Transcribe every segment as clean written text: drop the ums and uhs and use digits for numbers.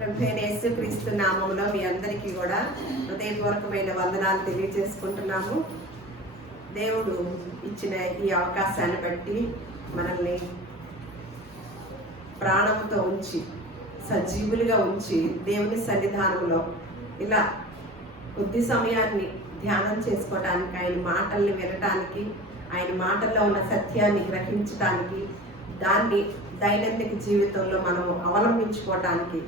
ప్రభువైన యేసుక్రీస్తు నామములో మీ అందరికీ కూడా హృదయపూర్వకమైన వందనాలు తెలియజేసుకుంటున్నాము. దేవుడు ఇచ్చిన ఈ అవకాశాన్ని బట్టి మనల్ని ప్రాణంతో ఉంచి సజీవులుగా ఉంచి దేవుని సన్నిధానంలో ఇలా కొద్ది సమయాన్ని ధ్యానం చేసుకోవటానికి, ఆయన మాటల్ని వినటానికి, ఆయన మాటల్లో ఉన్న సత్యాన్ని గ్రహించటానికి, దాన్ని దైనందిక జీవితంలో మనము అవలంబించుకోవటానికి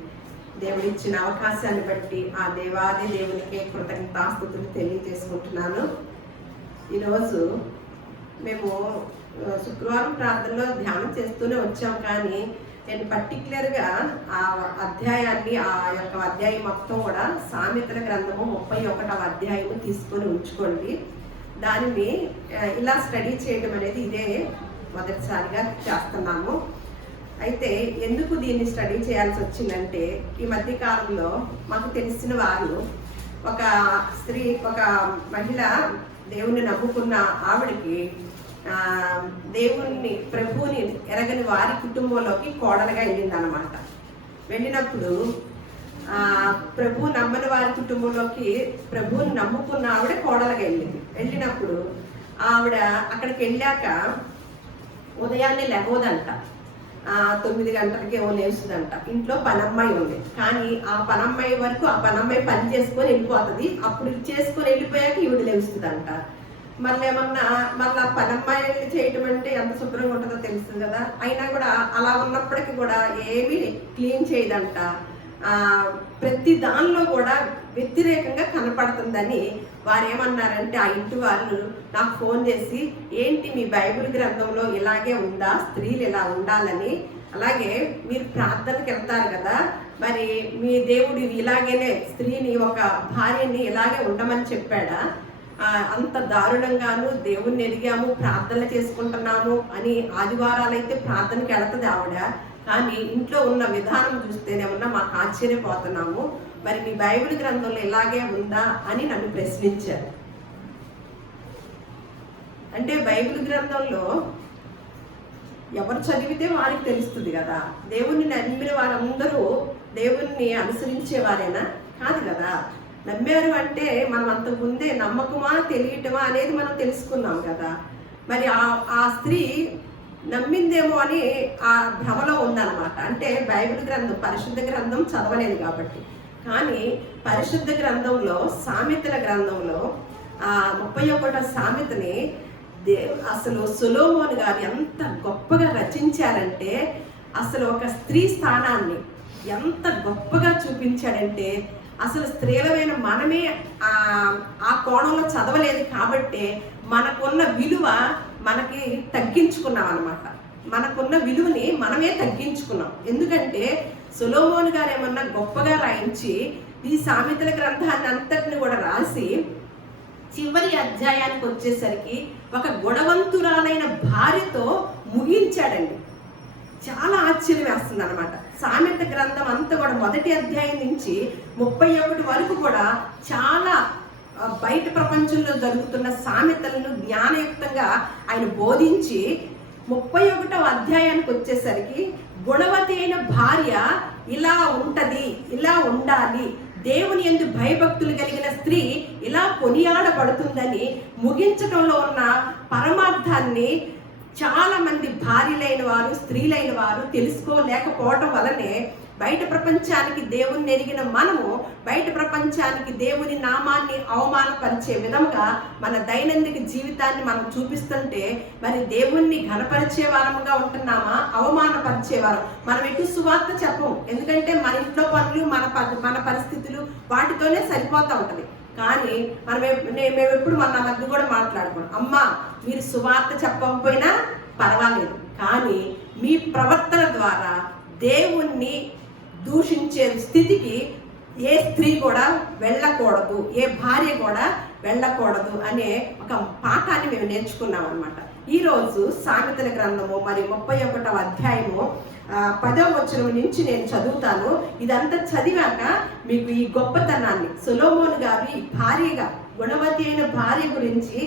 దేవుడిచ్చిన అవకాశాన్ని బట్టి ఆ దేవాది దేవునికి కృతజ్ఞతాస్తుతులు తెలియజేసుకుంటున్నాను. ఈరోజు మేము శుక్రవారం ప్రార్థనలో ధ్యానం చేస్తూనే వచ్చాం, కానీ నేను పర్టికులర్గా ఆ అధ్యాయాన్ని, ఆ యొక్క అధ్యాయం మొత్తం కూడా సామెతల గ్రంథము 31వ అధ్యాయము తీసుకొని ఉంచుకోండి. దానిని ఇలా స్టడీ చేయడం అనేది ఇదే మొదటిసారిగా చేస్తున్నాము. అయితే ఎందుకు దీన్ని స్టడీ చేయాల్సి వచ్చిందంటే, ఈ మధ్య కాలంలో మాకు తెలిసిన వారు ఒక స్త్రీ, ఒక మహిళ దేవుణ్ణి నమ్ముకున్న ఆవిడికి దేవుణ్ణి, ప్రభువుని ఎరగని వారి కుటుంబంలోకి కోడలుగా వెళ్ళిందనమాట. వెళ్ళినప్పుడు ప్రభువు నమ్మని వారి కుటుంబంలోకి ప్రభువుని నమ్ముకున్న ఆవిడ కోడలుగా వెళ్ళినప్పుడు ఆవిడ అక్కడికి వెళ్ళాక ఉదయాన్నే లేవదంట, 9 గంటలకి ఏమో లేస్తుందంట. ఇంట్లో పనమ్మాయి ఉంది, కానీ ఆ పనమ్మాయి వరకు ఆ పనమ్మాయి పని చేసుకొని వెళ్ళిపోతుంది. అప్పుడు చేసుకొని వెళ్ళిపోయాక ఈవిడ లేస్తుందంట. మళ్ళీ మళ్ళీ పనమ్మాయి చేయటం అంటే ఎంత శుభ్రంగా ఉంటుందో తెలుస్తుంది కదా. అయినా కూడా అలా ఉన్నప్పటికీ కూడా ఏమీ క్లీన్ చేయదంట. ప్రతి దానిలో కూడా వ్యతిరేకంగా కనపడుతుందని వారు ఏమన్నారంటే, ఆ ఇంటి వాళ్ళు నాకు ఫోన్ చేసి, ఏంటి మీ బైబిల్ గ్రంథంలో ఇలాగే ఉందా, స్త్రీలు ఇలా ఉండాలని, అలాగే మీరు ప్రార్థనకి వెళ్తారు కదా, మరి మీ దేవుడు ఇలాగేనే స్త్రీని, ఒక భార్యని ఇలాగే ఉండమని చెప్పాడా? అంత దారుణంగాను దేవుణ్ణి ఎదిగాము, ప్రార్థనలు చేసుకుంటున్నాము అని ఆదివారాలైతే ప్రార్థనకి వెళుతుంది ఆవిడ, కానీ ఇంట్లో ఉన్న విధానం చూస్తేనేమన్నా మాకు ఆశ్చర్యపోతున్నాము. మరి మీ బైబిల్ గ్రంథంలో ఇలాగే ఉందా అని నన్ను ప్రశ్నించారు. అంటే బైబిల్ గ్రంథంలో ఎవరు చదివితే వారికి తెలుస్తుంది కదా. దేవుణ్ణి నమ్మిన వారందరూ దేవుణ్ణి అనుసరించేవారేనా? కాదు కదా. నమ్మారు అంటే మనం అంతకు ముందే నమ్మకమా తెలియటమా అనేది మనం తెలుసుకున్నాం కదా. మరి ఆ స్త్రీ నమ్మిందేమో అని ఆ భ్రమలో ఉందన్నమాట. అంటే బైబిల్ గ్రంథం, పరిశుద్ధ గ్రంథం చదవలేదు కాబట్టి. కానీ పరిశుద్ధ గ్రంథంలో, సామెతల గ్రంథంలో 31వ సామెతని అసలు సొలొమోను గారు ఎంత గొప్పగా రచించారంటే, అసలు ఒక స్త్రీ స్థానాన్ని ఎంత గొప్పగా చూపించాడంటే, అసలు స్త్రీలమైన మనమే ఆ కోణంలో చదవలేదు కాబట్టి మనకున్న విలువ మనకి తగ్గించుకున్నాం అనమాట. మనకున్న విలువని మనమే తగ్గించుకున్నాం. ఎందుకంటే సొలొమోను గారు ఏమన్నా గొప్పగా రాయించి ఈ సామెతల గ్రంథాన్ని అంతటిని కూడా రాసి చివరి అధ్యాయానికి వచ్చేసరికి ఒక గుణవంతురాలైన భార్యతో ముగించాడండి. చాలా ఆశ్చర్యం వేస్తుంది అనమాట. సామెత గ్రంథం అంతా కూడా మొదటి అధ్యాయం నుంచి 31 వరకు కూడా చాలా బయట ప్రపంచంలో జరుగుతున్న సామెతలను జ్ఞానయుక్తంగా ఆయన బోధించి 31వ అధ్యాయానికి వచ్చేసరికి గుణవతి అయిన భార్య ఇలా ఉంటది, ఇలా ఉండాలి, దేవుని యందు భయభక్తులు కలిగిన స్త్రీ ఇలా కొనియాడబడుతుందని ముగించడంలో ఉన్న పరమార్థాన్ని చాలా మంది భార్యలైన వారు, స్త్రీలైన వారు తెలుసుకోలేకపోవడం వలనే బయట ప్రపంచానికి దేవుణ్ణి ఎరిగిన మనము బయట ప్రపంచానికి దేవుని నామాన్ని అవమానపరిచే విధంగా మన దైనందిక జీవితాన్ని మనం చూపిస్తుంటే, మరి దేవుణ్ణి ఘనపరిచే వారముగా ఉంటున్నామా, అవమానపరిచేవారు? మనం ఎటు సువార్త చెప్పము, ఎందుకంటే మన ఇంట్లో పనులు, మన పరిస్థితులు వాటితోనే సరిపోతూ ఉంటుంది. కానీ మేము ఎప్పుడు మన మధ్య కూడా మాట్లాడుకున్నాం, అమ్మా మీరు సువార్త చెప్పకపోయినా పర్వాలేదు, కానీ మీ ప్రవర్తన ద్వారా దేవుణ్ణి దూషించే స్థితికి ఏ స్త్రీ కూడా వెళ్ళకూడదు, ఏ భార్య కూడా వెళ్ళకూడదు అనే ఒక పాఠాన్ని మేము నేర్చుకున్నాం అనమాట. ఈరోజు సామెతల గ్రంథము మరి 31వ అధ్యాయము 10వ వచనం నుంచి నేను చదువుతాను. ఇదంతా చదివాక మీకు ఈ గొప్పతనాన్ని, సొలొమోను గారి భార్యగా, గుణవతి అయిన భార్య గురించి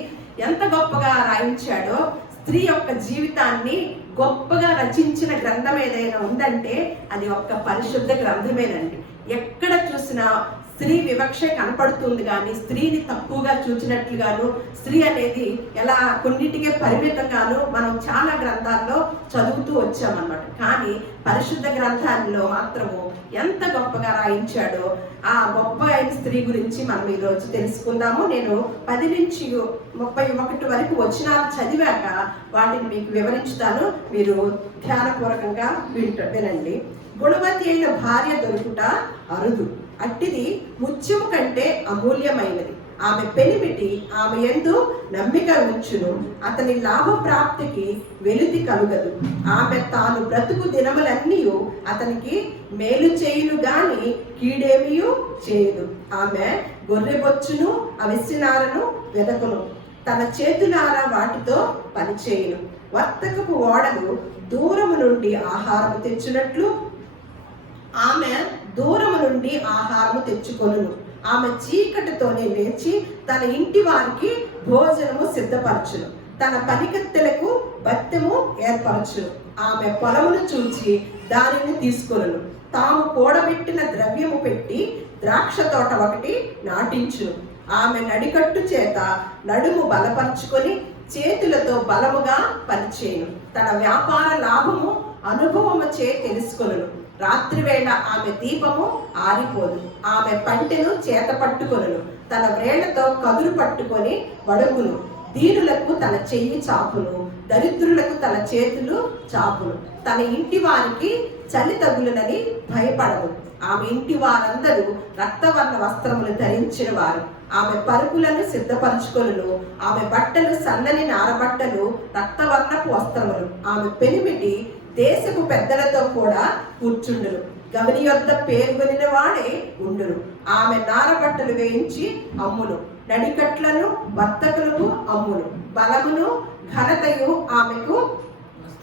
ఎంత గొప్పగా రాయించాడో, స్త్రీ యొక్క జీవితాన్ని గొప్పగా రచించిన గ్రంథం ఏదైనా ఉందంటే అది ఒక్క పరిశుద్ధ గ్రంథమేనండి. ఎక్కడ చూసినా స్త్రీ వివక్ష కనపడుతుంది, కానీ స్త్రీని తక్కువగా చూచినట్లుగాను, స్త్రీ అనేది ఎలా కొన్నిటికే పరిమితంగాను మనం చాలా గ్రంథాల్లో చదువుతూ వచ్చామన్నమాట. కానీ పరిశుద్ధ గ్రంథాల్లో మాత్రము ఎంత గొప్పగా రాయించాడో ఆ గొప్ప అయిన స్త్రీ గురించి మనం ఈరోజు తెలుసుకుందాము. నేను 10 నుంచి 31 వరకు వచనాలు చదివాక వాటిని మీకు వివరించుతాను. మీరు ధ్యానపూర్వకంగా వినండి. గుణవతి అయిన భార్య దొరుకుట అరుదు, అట్టిది ముత్యము కంటే అమూల్యమైనది. ఆమె పెనిమిటి ఆమె యందు నమ్మిక ఉంచును, అతని లాభ ప్రాప్తికి వెలితి కలుగదు. ఆమె తాను బ్రతుకు దినములన్నీ అతనికి మేలు చేయును గాని కీడేమియు చేయదు. ఆమె గొర్రెబొచ్చును అవిసినారను వెదకును, తన చేతులారా వాటితో పనిచేయును. వర్తకపు ఓడలు దూరము నుండి ఆహారము తెచ్చినట్లు ఆమె దూరము నుండి ఆహారము తెచ్చుకొనును. ఆమె చీకటితోనే లేచి తన ఇంటి వారికి భోజనము సిద్ధపరచును, తన పనికత్తెలకు బత్తెము ఏర్పరచును. ఆమె పొలమును చూచి దానిని తీసుకొనును, తాము కూడబెట్టిన ద్రవ్యము పెట్టి ద్రాక్ష తోట ఒకటి నాటించును. ఆమె నడికట్టు చేత నడుము బలపరుచుకొని చేతులతో బలముగా పనిచేయును. తన వ్యాపార లాభము అనుభవము చే తెలుసుకొనును. రాత్రి వేళ ఆమె దీపము ఆరిపోదు. ఆమె పంటెను చేత పట్టుకొనును, తన వ్రేళ్లతో కదురు పట్టుకొని వడుకును. దీనులకు తన చెయ్యి చాపును, దరిద్రులకు తన చేతులు చాపును. తన ఇంటి వారికి చలి తగులునని భయపడదు. ఆమె ఇంటి వారందరూ రక్తవర్ణ వస్త్రములు ధరించిన వారు. ఆమె పరుపులను సిద్ధపరచుకొనును, ఆమె బట్టలు సన్నని నారబట్టలు రక్తవర్ణపు వస్త్రములు. ఆమె పెనిమిటి దేశపు పెద్దలతో కూడా కూర్చుండును, గవని యొద్ద పేర్కొనిన వాడే ఉండును. ఆమె నారబట్టలు వేయించి అమ్మును, నడికట్లను వర్తకులకు అమ్మును. బలమును ఘనతయు ఆమెకు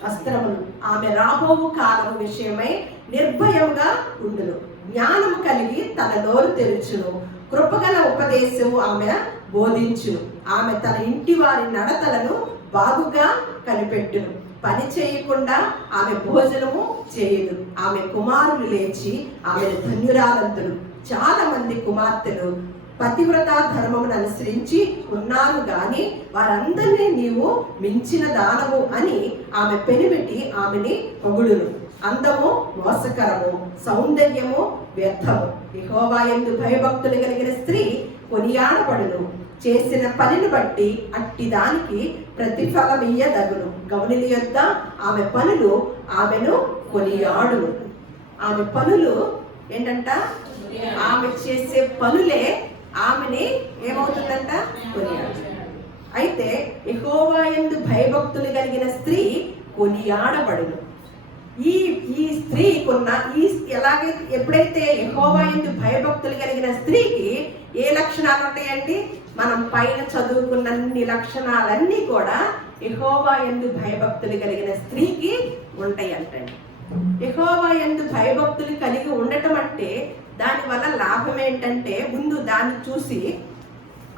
వస్త్రములు. ఆమె రాబోవు కాలము విషయమై నిర్భయముగా ఉండును. జ్ఞానం కలిగి తన నోరు తెరుచును, కృపగల ఉపదేశము ఆమె బోధించును. ఆమె తన ఇంటి వారి నడతలను బాగుగా కనిపెట్టును. పని చేయకుండా ఆమె భోజనము చేయదు. ఆమె కుమారులు లేచి ఆమెను ధన్యురాలంతులు. చాలా మంది కుమార్తెలు పతివ్రత ధర్మమును అనుసరించి ఉన్నారు గాని వారందరినీ నీవు మించిన దానము అని ఆమె పెనిమిటి ఆమెని పొగుడును. అందము మోసకరము, సౌందర్యము వ్యర్థము. యెహోవా యందు భయభక్తులు కలిగిన స్త్రీ కొనియాడబడును, చేసిన పనిని బట్టి అట్టి దానికి ప్రతిఫలమియ్యదగును. గవనిల యొద్ద ఆమె పనులు ఆమెను కొనియాడును. ఆమె పనులు ఏంటంట? ఆమె చేసే పనులే ఆమెని ఏమవుతుందంట? కొనియాడు. అయితే యెహోవా యందు భయభక్తులు కలిగిన స్త్రీ కొనియాడబడును. ఈ స్త్రీకున్న ఎలాగే ఎప్పుడైతే యెహోవా యందు భయభక్తులు కలిగిన స్త్రీకి ఏ లక్షణాలు ఉంటాయండి? మనం పైన చదువుకున్న లక్షణాలన్నీ కూడా యెహోవా యందు భయభక్తులు కలిగిన స్త్రీకి ఉంటాయి అంటండి. యెహోవా యందు భయభక్తులు కలిగి ఉండటం అంటే దానివల్ల లాభం ఏంటంటే, ముందు దాన్ని చూసి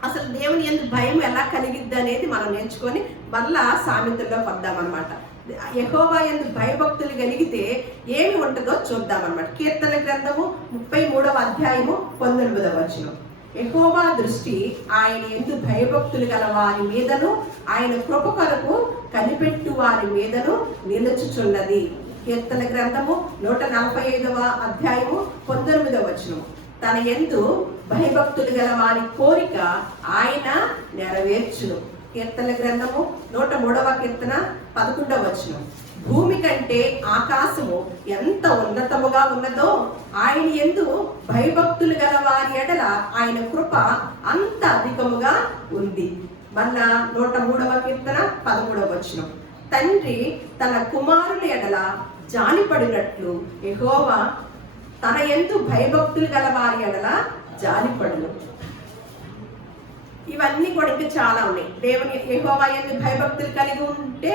అసలు దేవుని యందు భయం ఎలా కలిగిద్ది అనేది మనం నేర్చుకొని మళ్ళా సామెతల్లోకి వద్దామన్నమాట. యెహోవా యందు భయభక్తులు కలిగితే ఏమి ఉంటుందో చూద్దామన్నమాట. కీర్తన గ్రంథము 33వ అధ్యాయము 19వ వచనం. యెహోవా దృష్టి ఆయన యందు భయభక్తులు గల వారి మీదను ఆయన కృప కొరకు కనిపెట్టు వారి మీదను నిలుచుచున్నది. కీర్తన గ్రంథము 145వ అధ్యాయము 19వ వచనం. తన యందు భయభక్తులు గల వారి కోరిక ఆయన నెరవేర్చును. కీర్తన గ్రంథము 103వ కీర్తన 11వ వచనం. భూమి కంటే ఆకాశము ఎంత ఉన్నతముగా ఉన్నదో ఆయన యందు భయభక్తులు గల వారి ఎడల ఆయన కృప అంత అధికముగా ఉంది. మళ్ళా 103వ కీర్తన 13వ వచనం. తండ్రి తన కుమారుని ఎడల జాలిపడినట్లు యెహోవా తన యందు భయభక్తులు గల వారి ఎడల జాలిపడును. ఇవన్నీ కూడా ఇంకా చాలా ఉన్నాయి. దేవుని యెహోవా యందు భయభక్తులు కలిగి ఉంటే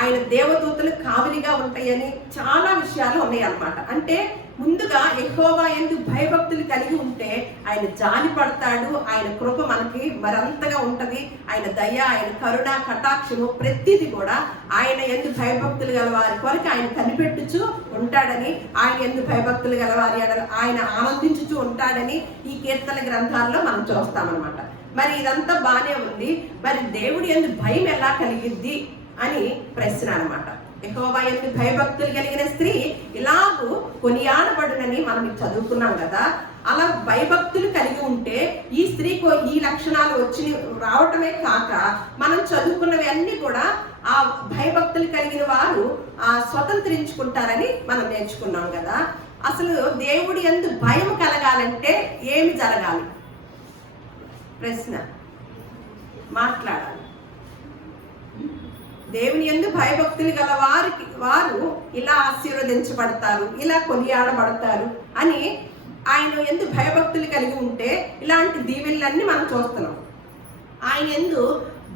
ఆయన దేవదూతలు కావలిగా ఉంటాయని చాలా విషయాలు ఉన్నాయి అన్నమాట. అంటే ముందుగా యెహోవా యందు భయభక్తులు కలిగి ఉంటే ఆయన జాలి పడతాడు, ఆయన కృప మనకి మరంతగా ఉంటది, ఆయన దయ, ఆయన కరుణ, కటాక్షము ప్రతిదీ కూడా ఆయన యందు భయభక్తులు గల వారి కొరకు ఆయన కనిపెట్టుచు ఉంటాడని, ఆయన యందు భయభక్తులు గల వారి ఆయన ఆనందించుచూ ఉంటాడని ఈ కీర్తన గ్రంథాల్లో మనం చూస్తామన్నమాట. మరి ఇదంతా బానే ఉంది, మరి దేవుడి యందు భయం ఎలా కలిగిద్ది అని ప్రశ్న అన్నమాట. యెహోవా యందు భయభక్తులు కలిగిన స్త్రీ ఇలాగూ కొనియాడబడునని మనం చదువుకున్నాం కదా. అలా భయభక్తులు కలిగి ఉంటే ఈ స్త్రీకి ఈ లక్షణాలు రావటమే కాక మనం చదువుకున్నవి అన్ని కూడా ఆ భయభక్తులు కలిగిన వారు స్వతంత్రించుకుంటారని మనం నేర్చుకున్నాం కదా. అసలు దేవుడి యందు భయం కలగాలంటే ఏమి జరగాలి? ప్రశ్న మాట్లాడాలి. దేవుని యందు భయభక్తులు గల వారు ఇలా ఆశీర్వదించబడతారు, ఇలా కొనియాడబడతారు అని ఆయన యందు భయభక్తులు కలిగి ఉంటే ఇలాంటి దీవెనలన్నీ మనం చూస్తున్నాం. ఆయన యందు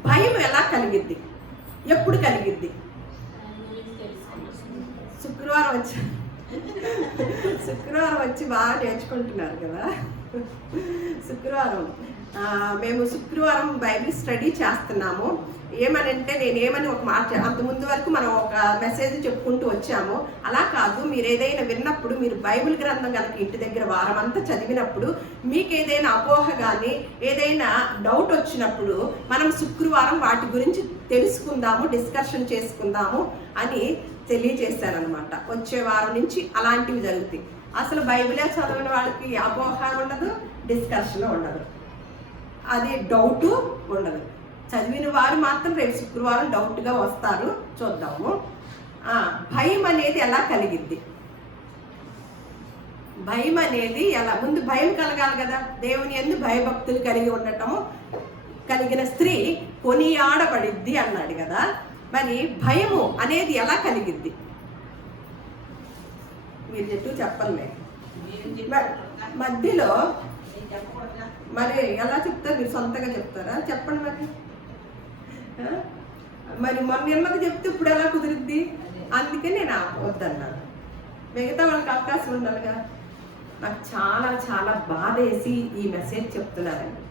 భయం ఎలా కలిగిద్ది, ఎప్పుడు కలిగిద్ది? శుక్రవారం వచ్చి బాగా నేర్చుకుంటున్నారు కదా. మేము శుక్రవారం బైబిల్ స్టడీ చేస్తున్నాము. ఏమనంటే నేనేమని ఒక మాట, అంతకుముందు వరకు మనం ఒక మెసేజ్ చెప్పుకుంటూ వచ్చాము. అలా కాదు, మీరు ఏదైనా విన్నప్పుడు, మీరు బైబిల్ గ్రంథం కనుక ఇంటి దగ్గర వారం అంతా చదివినప్పుడు మీకు ఏదైనా అపోహ కానీ ఏదైనా డౌట్ వచ్చినప్పుడు మనం శుక్రవారం వాటి గురించి తెలుసుకుందాము, డిస్కషన్ చేసుకుందాము అని తెలియజేశారనమాట. వచ్చే వారం నుంచి అలాంటివి జరుగుతాయి. అసలు బైబిలే చదివిన వాళ్ళకి అపోహ ఉండదు, డిస్కషన్ ఉండదు, అది డౌటు ఉండదు. చదివిన వారు మాత్రం రేపు శుక్రవారం డౌట్గా వస్తారు. చూద్దాము. భయం అనేది ఎలా కలిగిద్ది? భయం అనేది ఎలా? ముందు భయం కలగాలి కదా. దేవుని యందు భయభక్తులు కలిగి ఉండటము కలిగిన స్త్రీ కొనియాడబడిద్ది అన్నాడు కదా. మరి భయము అనేది ఎలా కలిగిద్ది? మీరు చెప్పలే మధ్యలో. మరి ఎలా చెప్తారు? మీరు సొంతగా చెప్తారా? చెప్పండి. మరి మొన్నది చెప్తే ఇప్పుడు ఎలా కుదిరిద్ది? అందుకే నేను వద్దన్నాను. మిగతా వాళ్ళకి అవకాశం ఉండాలిగా. నాకు చాలా చాలా బాధ వేసి ఈ మెసేజ్ చెప్తున్నారండి.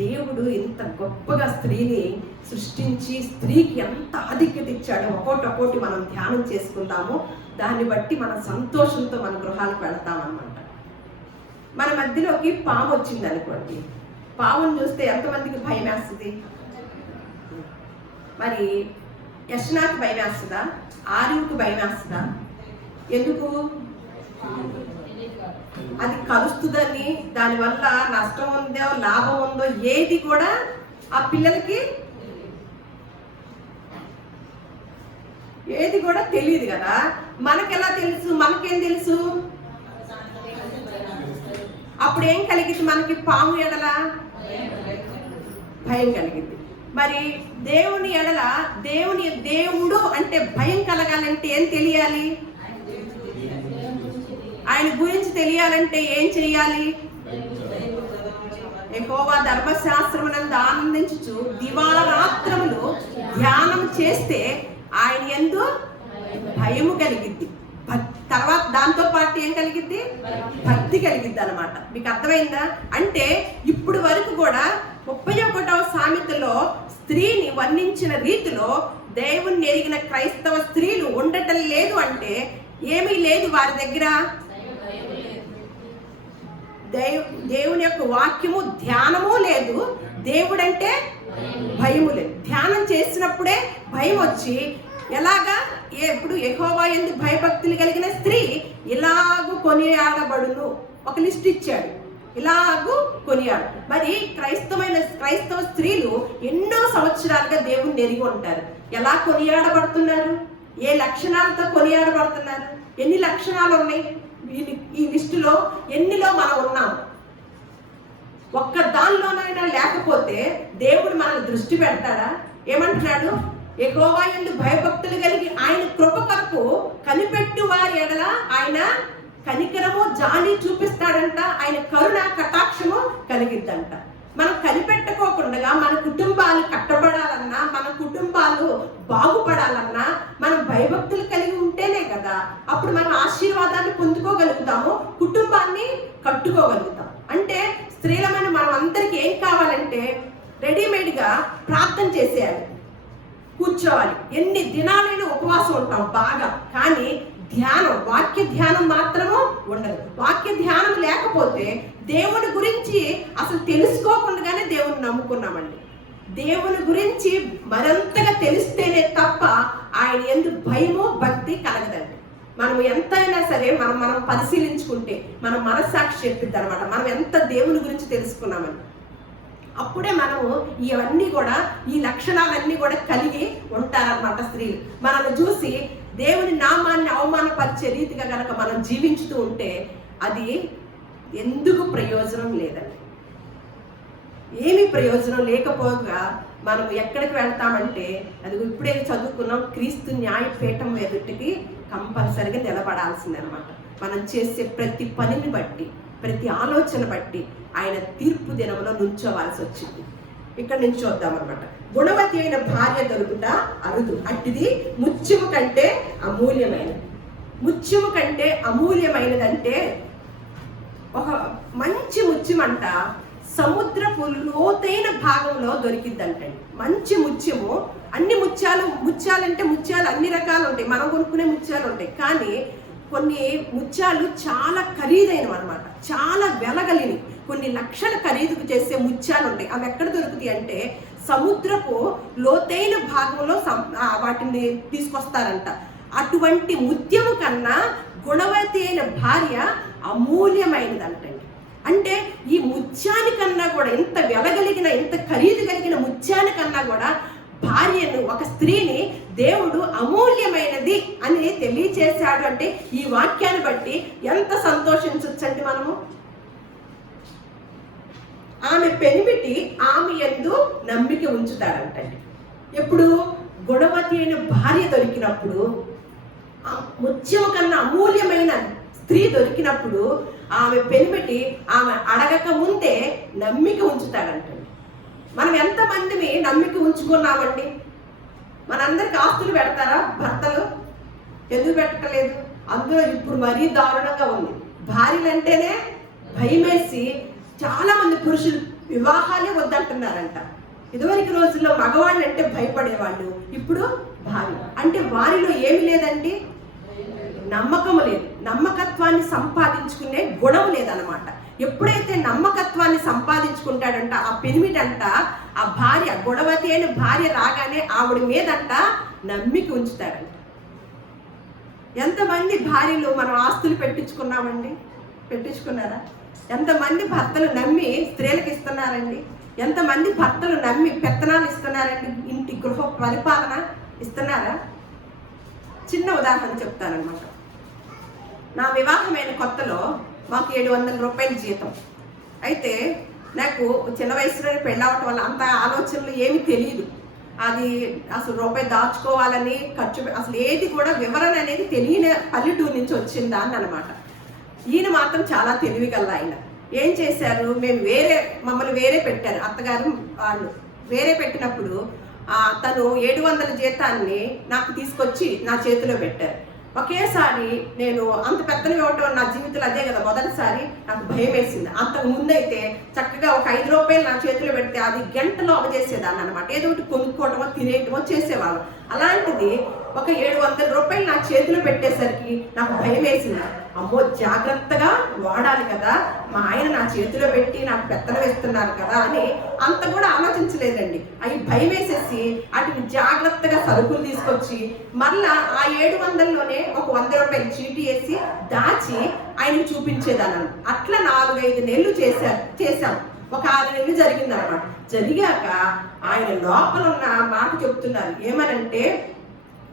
దేవుడు ఇంత గొప్పగా స్త్రీని సృష్టించి స్త్రీకి ఎంత ఆధిక్యత ఇచ్చాడో ఒక్కోటి మనం ధ్యానం చేసుకుందాము. దాన్ని బట్టి మన సంతోషంతో మన గృహాలకు వెళతామన్నమాట. మన మధ్యలోకి పాము వచ్చింది అనుకోండి, పామును చూస్తే ఎంతమందికి భయం వేస్తుంది? మరి యష్నాకి భయం వేస్తుందా? ఆర్యుకి భయం వేస్తుందా? ఎందుకు? అది కలుస్తుందని, దానివల్ల నష్టం ఉందో లాభం ఉందో ఏది కూడా ఆ పిల్లలకి ఏది కూడా తెలియదు కదా. మనకెలా తెలుసు? మనకేం తెలుసు? అప్పుడు ఏం కలిగింది మనకి? పాము ఎడల భయం కలిగింది. మరి దేవుని ఎడల దేవుడు అంటే భయం కలగాలంటే ఏం తెలియాలి? ఆయన గురించి తెలియాలంటే ఏం చెయ్యాలి? యెహోవా ధర్మశాస్త్రమునందు ఆనందించుచు దివారాత్రములు ధ్యానం చేస్తే ఆయన యందు భయము కలిగిద్ది. తర్వాత దాంతో పాటు ఏం కలిగిద్ది? భక్తి కలిగిద్ది అనమాట. మీకు అర్థమైందా? అంటే ఇప్పుడు వరకు కూడా 31వ సామెతలో స్త్రీని వర్ణించిన రీతిలో దేవుణ్ణి ఎరిగిన క్రైస్తవ స్త్రీలు ఉండటం లేదు. అంటే ఏమీ లేదు వారి దగ్గర. దేవుని యొక్క వాక్యము ధ్యానము లేదు, దేవుడంటే భయము లేదు. ధ్యానం చేసినప్పుడే భయం వచ్చి ఎలాగా ఎప్పుడు యెహోవా యందు భయభక్తులు కలిగిన స్త్రీ ఇలాగూ కొనియాడబడును. ఒక లిస్ట్ ఇచ్చాడు, ఇలాగూ కొనియాడు. మరి క్రైస్తవ స్త్రీలు ఎన్నో సంవత్సరాలుగా దేవుణ్ణి ఎరిగి ఉంటారు. ఎలా కొనియాడబడుతున్నారు? ఏ లక్షణాలతో కొనియాడబడుతున్నారు? ఎన్ని లక్షణాలు ఉన్నాయి ఈ లిస్టులో? ఎన్నిలో మనం ఉన్నాం? ఒక్క దానిలోనైనా లేకపోతే దేవుడు మనల్ని దృష్టి పెడతాడా? ఏమంటున్నాడు? యెహోవా యందు భయభక్తులు కలిగి ఆయన కృప కొరకు కనిపెట్టు వారి ఎడల ఆయన కనికరము జాలి చూపిస్తాడంట. ఆయన కరుణ కటాక్షము కలిగిద్దంట. మనం కనిపెట్టుకోకుండా మన కుటుంబాలు కట్టబడాలన్నా, మన కుటుంబాలు బాగుపడాలన్నా మనం భయభక్తులు కలిగి ఉంటేనే కదా అప్పుడు మనం ఆశీర్వాదాన్ని పొందుకోగలుగుతాము, కుటుంబాన్ని కట్టుకోగలుగుతాం. అంటే స్త్రీలమైన మనం అందరికి ఏం కావాలంటే రెడీమేడ్గా ప్రార్థన చేసేయాలి, కూర్చోవాలి. ఎన్ని దినాలైనా ఉపవాసం ఉంటాం బాగా, కానీ ధ్యానం, వాక్య ధ్యానం మాత్రము ఉండదు. వాక్య ధ్యానం లేకపోతే దేవుని గురించి అసలు తెలుసుకోకుండానే దేవుని నమ్ముకున్నామండి. దేవుని గురించి మరింతగా తెలిస్తేనే తప్ప ఆయన యందు భయము భక్తి కలగదండి. మనం ఎంతైనా సరే మనం పరిశీలించుకుంటే మన మనస్సాక్షి చెప్పింది అనమాట, మనం ఎంత దేవుని గురించి తెలుసుకున్నామని. అప్పుడే మనము ఇవన్నీ కూడా, ఈ లక్షణాలన్నీ కూడా కలిగి ఉంటారన్నమాట స్త్రీలు. మనల్ని చూసి దేవుని నామాన్ని అవమానపరిచే రీతిగా కనుక మనం జీవించుతూ ఉంటే అది ఎందుకు ప్రయోజనం లేదండి. ఏమి ప్రయోజనం లేకపోగా మనం ఎక్కడికి వెళ్తామంటే, అది ఇప్పుడే చదువుకున్నాం, క్రీస్తు న్యాయపీఠం ఎదుటికి కంపల్సరిగా నిలబడాల్సిందనమాట. మనం చేసే ప్రతి పనిని బట్టి, ప్రతి ఆలోచన బట్టి ఆయన తీర్పు దినంలో నుంచోవాల్సి వచ్చింది. ఇక్కడ నుంచి చూద్దామన్నమాట. గుణవతి అయిన భార్య దొరుకుట అరుదు, అట్టిది ముత్యము కంటే అమూల్యమైనది. ముత్యము కంటే అమూల్యమైనదంటే ఒక మంచి ముత్యం అంట సముద్రపు లోతైన భాగంలో దొరికిద్దంటండి. మంచి ముత్యము, అన్ని ముత్యాలంటే ముత్యాలు అన్ని రకాలు ఉంటాయి, మనం కొనుక్కునే ముత్యాలు ఉంటాయి, కానీ కొన్ని ముత్యాలు చాలా ఖరీదైనవి అనమాట, చాలా వెలగలిని, కొన్ని లక్షల ఖరీదుకు చేసే ముత్యాలు ఉంటాయి. అవి ఎక్కడ దొరుకుతాయి అంటే సముద్రపు లోతైన భాగంలో వాటిని తీసుకొస్తారంట. అటువంటి ముత్యము కన్నా గుణవతి అయిన భార్య అమూల్యమైనదంటండి. అంటే ఈ ముత్యానికన్నా కూడా, ఎంత వెలగలిగిన, ఎంత ఖరీదు కలిగిన ముత్యానికన్నా కూడా భార్యను, ఒక స్త్రీని దేవుడు అమూల్యమైనది అని తెలియచేశాడు. అంటే ఈ వాక్యాన్ని బట్టి ఎంత సంతోషించొచ్చండి మనము. ఆమె పెనిమిటి ఆమె యందు నమ్మిక ఉంచుతాడంటండి. ఎప్పుడు గుణవతి అయిన భార్య దొరికినప్పుడు, ముత్యం కన్నా అమూల్యమైన స్త్రీ దొరికినప్పుడు ఆమె పెనిమిటి ఆమె అడగక ముందే నమ్మిక ఉంచుతాడంటండి. మనం ఎంతమందిని నమ్మిక ఉంచుకున్నామండి? మనందరికి ఆస్తులు పెడతారా భర్తలు? ఎందుకు పెట్టలేదు? అందులో ఇప్పుడు మరీ దారుణంగా ఉంది. భార్యలు అంటేనే భయమేసి చాలా మంది పురుషులు వివాహాలే వద్దంటున్నారంట. ఇదివరకు రోజుల్లో మగవాళ్ళు అంటే భయపడేవాళ్ళు, ఇప్పుడు భార్య అంటే వారిలో ఏమి లేదండి, నమ్మకం లేదు, నమ్మకత్వాన్ని సంపాదించుకునే గుణం లేదనమాట. ఎప్పుడైతే నమ్మకత్వాన్ని సంపాదించుకుంటాడంట ఆ పెనిమిటంట, ఆ భార్య, గుణవతి అయిన భార్య రాగానే ఆవిడ మీదంట నమ్మిక ఉంచుతాడంట. ఎంతమంది భార్యలు మనం ఆస్తులు పెట్టించుకున్నామండి? పెట్టించుకున్నారా? ఎంతమంది భర్తలు నమ్మి స్త్రీలకు ఇస్తున్నారండి? ఎంతమంది భర్తలు నమ్మి పెత్తనాలు ఇస్తున్నారండి? ఇంటి గృహ పరిపాలన ఇస్తున్నారా? చిన్న ఉదాహరణ చెప్తానమాట. నా వివాహమైన కొత్తలో మాకు 700 రూపాయల జీతం. అయితే నాకు చిన్న వయసులోనే పెళ్ళవటం వల్ల అంత ఆలోచనలు ఏమీ తెలియదు. అది అసలు రూపాయి దాచుకోవాలని, ఖర్చు అసలు ఏది కూడా వివరణ అనేది తెలియని పల్లెటూరు నుంచి వచ్చిందా అని అనమాట. ఈయన మాత్రం చాలా తెలివిగల ఆయన. ఏం చేశారు, మమ్మల్ని వేరే పెట్టారు, అత్తగారు వాళ్ళు వేరే పెట్టినప్పుడు తను 700 జీతాన్ని నాకు తీసుకొచ్చి నా చేతిలో పెట్టారు. ఒకేసారి నేను అంత పెద్దవి ఇవ్వటం నా జీవితంలో అదే కదా మొదటిసారి, నాకు భయం వేసింది. అంతకు ముందైతే చక్కగా ఒక 5 రూపాయలు నా చేతిలో పెడితే అది గంటలో అవజేసేదాన్ని అనమాట. ఏదో ఒకటి కొనుక్కోవటమో తినేయటమో చేసేవాళ్ళం. అలాంటిది ఒక 700 రూపాయలు నా చేతిలో పెట్టేసరికి నాకు భయం వేసింది. అమ్మో, జాగ్రత్తగా వాడాలి కదా, మా ఆయన నా చేతిలో పెట్టి నాకు పెత్తనం వేస్తున్నారు కదా అని అంత కూడా ఆలోచించలేదండి. అవి భయం వేసేసి వాటిని జాగ్రత్తగా సరుకులు తీసుకొచ్చి మళ్ళా ఆ 700లోనే ఒక 100 రూపాయలు చీటీ వేసి దాచి ఆయనకు చూపించేదాన్ని. అట్లా 4-5 నెలలు చేశాం. ఒక 6 నెలలు జరిగిందన్నమాట. జరిగాక ఆయన లోపల ఉన్న మాట చెప్తున్నారు. ఏమనంటే,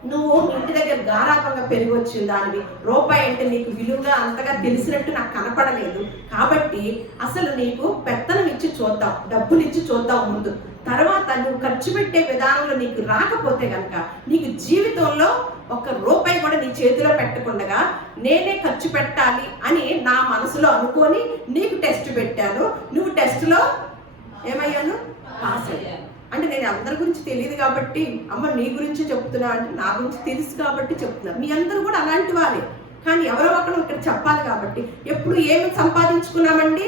నువ్వు ఇంటి దగ్గర గారాబంగా పెరిగి వచ్చిన దానివి, రూపాయి అంటే నీకు విలువగా అంతగా తెలిసినట్టు నాకు కనపడలేదు. కాబట్టి అసలు నీకు పెత్తనం ఇచ్చి చూద్దాం, డబ్బులు ఇచ్చి చూద్దాం ముందు. తర్వాత నువ్వు ఖర్చు పెట్టే విధానంలో నీకు రాకపోతే కనుక నీకు జీవితంలో 1 రూపాయి కూడా నీ చేతిలో పెట్టకుండా నేనే ఖర్చు పెట్టాలి అని నా మనసులో అనుకొని నీకు టెస్ట్ పెట్టాను. నువ్వు టెస్ట్లో ఏమయ్యాను? పాస్ అయ్యాను. అంటే నేను అందరి గురించి తెలియదు కాబట్టి అమ్మ నీ గురించి చెప్తున్నా అంటే నా గురించి తెలుసు కాబట్టి చెప్తున్నా. మీ అందరూ కూడా అలాంటి వారే, కానీ ఎవరో ఒకరు ఇక్కడ చెప్పాలి కాబట్టి. ఎప్పుడు ఏమి సంపాదించుకున్నామండి?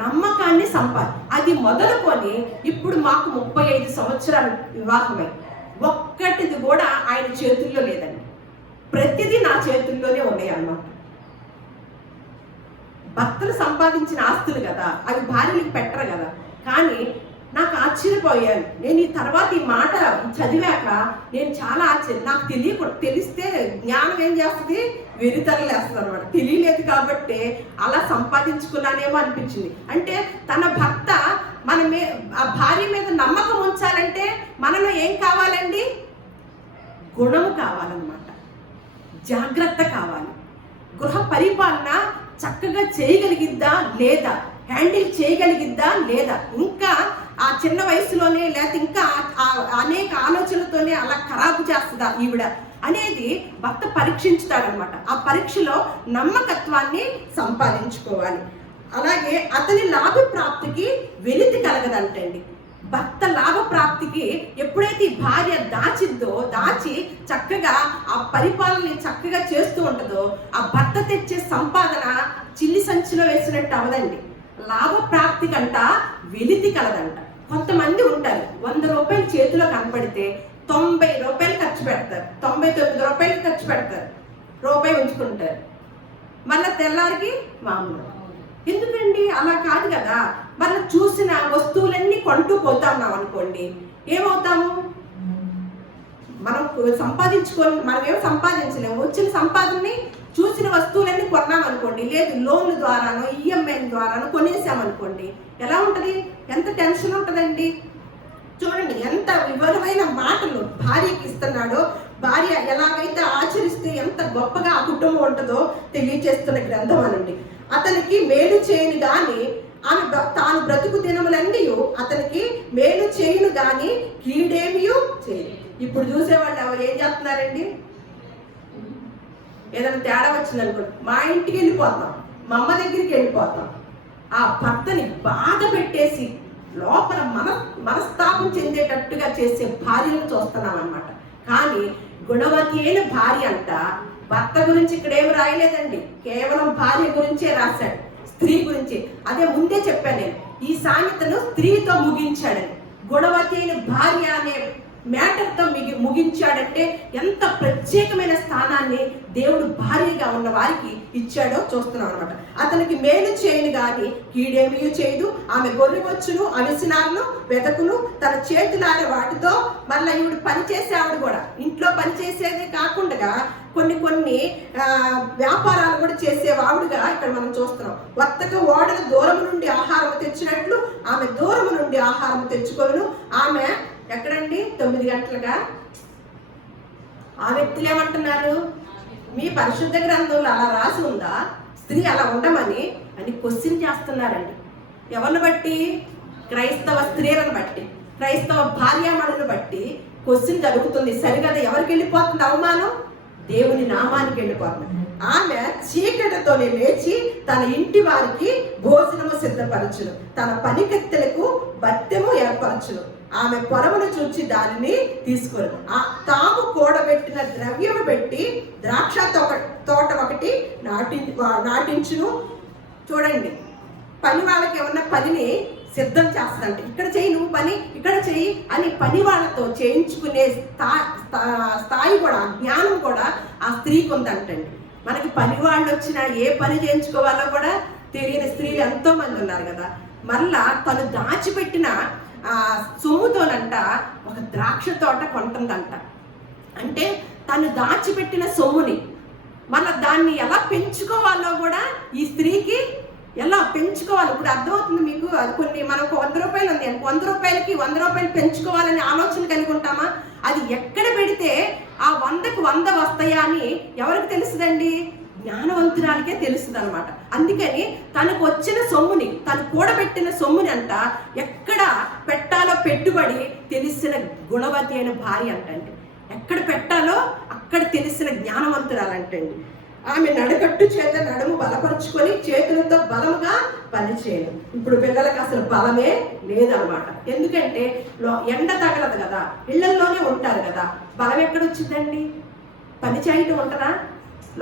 నమ్మకాన్ని అది మొదలుకొని ఇప్పుడు మాకు 35 సంవత్సరాలు వివాహమై ఒక్కటిది కూడా ఆయన చేతుల్లో లేదండి. ప్రతిదీ నా చేతుల్లోనే ఉన్నాయి అన్నమాట. భర్తలు సంపాదించిన ఆస్తులు కదా, అవి భార్యలకు పెట్టరు కదా. కానీ నాకు ఆశ్చర్యపోయాను. నేను ఈ తర్వాత ఈ మాట చదివాక నేను చాలా నాకు తెలిస్తే జ్ఞానం ఏం చేస్తుంది? వెరితరలేస్తుంది అనమాట. తెలియలేదు కాబట్టి అలా సంపాదించుకున్నానేమో అనిపించింది. అంటే తన భర్త ఆ భార్య మీద నమ్మకం ఉంచాలంటే మనలో ఏం కావాలండి? గుణము కావాలన్నమాట, జాగ్రత్త కావాలి. గృహ పరిపాలన చక్కగా చేయగలిగిద్దా లేదా, హ్యాండిల్ చేయగలిగిద్దా లేదా, ఇంకా ఆ చిన్న వయసులోనే లేకపోతే ఇంకా అనేక ఆలోచనలతోనే అలా ఖరాబు చేస్తుందా ఈవిడ అనేది భర్త పరీక్షించుతాడనమాట. ఆ పరీక్షలో నమ్మకత్వాన్ని సంపాదించుకోవాలి. అలాగే అతని లాభ ప్రాప్తికి వెలితి కలగదంటండి. భర్త లాభ ప్రాప్తికి ఎప్పుడైతే భార్య దాచి చక్కగా ఆ పరిపాలనని చక్కగా చేస్తూ ఉంటుందో ఆ భర్త తెచ్చే సంపాదన చిల్లి సంచిలో వేసినట్టు అవదండి. లాభ ప్రాప్తి కంట వెలితి కలదంట. కొంతమంది ఉంటారు 100 రూపాయలు చేతిలో కనపడితే 90 రూపాయలు ఖర్చు పెడతారు, 99 రూపాయలు ఖర్చు పెడతారు, రూపాయి ఉంచుకుంటారు, మళ్ళీ తెల్లారికి మామూలు. ఎందుకండి? అలా కాదు కదా. మళ్ళీ చూసిన వస్తువులన్నీ కొంటూ పోతా ఉన్నాం అనుకోండి, ఏమవుతాము? మనం మనమేమో సంపాదించలేము. వచ్చిన సంపాదనని చూసిన వస్తువులన్నీ కొన్నాం అనుకోండి, లేదు లోన్ల ద్వారానో ఈఎంఐ ద్వారానో కొనేసామనుకోండి, ఎలా ఉంటుంది? ఎంత టెన్షన్ ఉంటుందండి. చూడండి ఎంత వివరమైన మాటలు భార్యకి ఇస్తున్నాడో, భార్య ఎలాగైతే ఆచరిస్తే ఎంత గొప్పగా ఆ కుటుంబం ఉంటుందో తెలియచేస్తున్న గ్రంథం అనండి. అతనికి మేలు చేయను గాని తాను బ్రతుకు దినములన్నీ అతనికి మేలు చేయను గాని కీడేమీ చేయను. ఇప్పుడు చూసేవాళ్ళు ఏం చేస్తున్నారండి? ఏదైనా తేడా వచ్చిందనుకోండి, మా ఇంటికి వెళ్ళిపోతాం, మా అమ్మ దగ్గరికి వెళ్ళిపోతాం. ఆ భర్తని బాధ పెట్టేసి లోపల మనస్తాపం చెందేటట్టుగా చేసే భార్యను చూస్తున్నాం అన్నమాట. కానీ గుణవతి అయిన భార్య అంట భర్త గురించి ఇక్కడ ఏమి రాయలేదండి, కేవలం భార్య గురించే రాశాడు, స్త్రీ గురించి. అదే ముందే చెప్పాను నేను, ఈ సామెతను స్త్రీతో ముగించాడని. గుణవతి అయిన భార్య అనే మ్యాటర్తో ముగించాడంటే ఎంత ప్రత్యేకమైన స్థానాన్ని దేవుడు భార్యగా ఉన్న వారికి ఇచ్చాడో చూస్తున్నాం అనమాట. అతనికి మేలు చేయను గాని కీడేమీ చేయదు. ఆమె గొర్రెవచ్చును అవిసినాలను వెతకును తన చేతులారే వాటితో. మళ్ళీ ఈవిడ పనిచేసే ఆవిడ కూడా ఇంట్లో పనిచేసేదే కాకుండా కొన్ని వ్యాపారాలు కూడా చేసేవాడుగా ఇక్కడ మనం చూస్తున్నాం. వర్తక ఓడల దూరం నుండి ఆహారం తెచ్చినట్లు ఆమె దూరం నుండి ఆహారం తెచ్చుకోను. ఆమె ఎక్కడండి? 9 గంటలుగా. ఆ వ్యక్తులు ఏమంటున్నారు? మీ పరిశుద్ధ గ్రంథంలో అలా రాసి ఉందా స్త్రీ అలా ఉండమని అని క్వశ్చన్ చేస్తున్నారండి. ఎవరిని బట్టి? క్రైస్తవ స్త్రీలను బట్టి, క్రైస్తవ భార్యామణులను బట్టి క్వశ్చన్ జరుగుతుంది. సరిగదా ఎవరికి వెళ్ళిపోతుంది అవమానం? దేవుని నామానికి వెళ్ళిపోతుంది. ఆమె చీకటితోనే లేచి తన ఇంటి వారికి భోజనము సిద్ధపరచును, తన పనికత్తెలకు బత్తెము ఏర్పరచును. ఆమె పొలమును చూచి దానిని తీసుకొని తాము కూడబెట్టిన ద్రవ్యము పెట్టి ద్రాక్ష తోట ఒకటి నాటించును. చూడండి, పని వాళ్ళకి ఏమన్నా పనిని సిద్ధం చేస్తాడంటే, ఇక్కడ చెయ్యి నువ్వు పని, ఇక్కడ చెయ్యి అని పని వాళ్ళతో చేయించుకునే స్థాయి కూడా, జ్ఞానం కూడా ఆ స్త్రీకి ఉందంటండి. మనకి పని వాళ్ళు వచ్చినా ఏ పని చేయించుకోవాలో కూడా తెలియని స్త్రీలు ఎంతో మంది ఉన్నారు కదా. మళ్ళా తను దాచిపెట్టిన సొమ్ముతోనంట ఒక ద్రాక్ష తోట కొంటుందంట. అంటే తను దాచిపెట్టిన సొమ్ముని మళ్ళీ దాన్ని ఎలా పెంచుకోవాలో కూడా ఈ స్త్రీకి ఎలా పెంచుకోవాలి ఇప్పుడు అర్థమవుతుంది మీకు. అది కొన్ని మనకు 100 రూపాయలు ఉంది, 100 రూపాయలకి 100 రూపాయలు పెంచుకోవాలని ఆలోచన కలిగి ఉంటామా? అది ఎక్కడ పెడితే ఆ 100కి 100 వస్తాయా అని ఎవరికి తెలుస్తుందండి? జ్ఞానవంతురాలకే తెలుస్తుంది అనమాట. అందుకని తనకు వచ్చిన సొమ్ముని, తను కూడబెట్టిన సొమ్ముని అంట ఎక్కడ పెట్టాలో పెట్టుబడి తెలిసిన గుణవతి అయిన భార్య అంటండి. ఎక్కడ పెట్టాలో అక్కడ తెలిసిన జ్ఞానవంతురాలంటండి. ఆమె నడకట్టు చేత నడుము బలపరుచుకొని చేతులతో బలముగా పనిచేయను. ఇప్పుడు పిల్లలకు అసలు బలమే లేదనమాట. ఎందుకంటే ఎండ తగలదు కదా, ఇళ్లల్లోనే ఉంటారు కదా, బలం ఎక్కడొచ్చిందండి? పని చేయటం ఉంటుందా?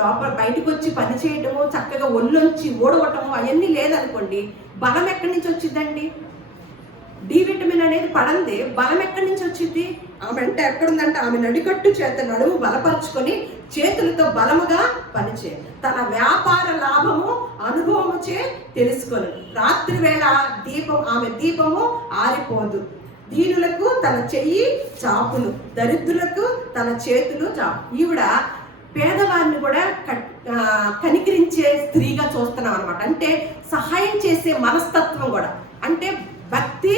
లోపల బయటకు వచ్చి పని చేయటము, చక్కగా ఒళ్ళొంచి ఓడవటము అవన్నీ లేదనుకోండి, బలం ఎక్కడి నుంచి వచ్చిందండి? డి విటమిన్ అనేది పడంది, బలం ఎక్కడి నుంచి వచ్చింది? ఆమె అంటే ఎక్కడుందంటే ఆమె నడికట్టు చేత నడుము బలపరుచుకొని చేతులతో బలముగా పనిచే, తన వ్యాపార లాభము అనుభవముచే తెలుసుకొని, రాత్రి వేళ ఆమె దీపము ఆరిపోదు, దీనులకు తన చెయ్యి చాపును, దరిద్రులకు తన చేతులు చాపు. ఈవిడ పేదవారిని కూడా కనికరించే స్త్రీగా చూస్తున్నాం అనమాట. అంటే సహాయం చేసే మనస్తత్వం కూడా, అంటే భక్తి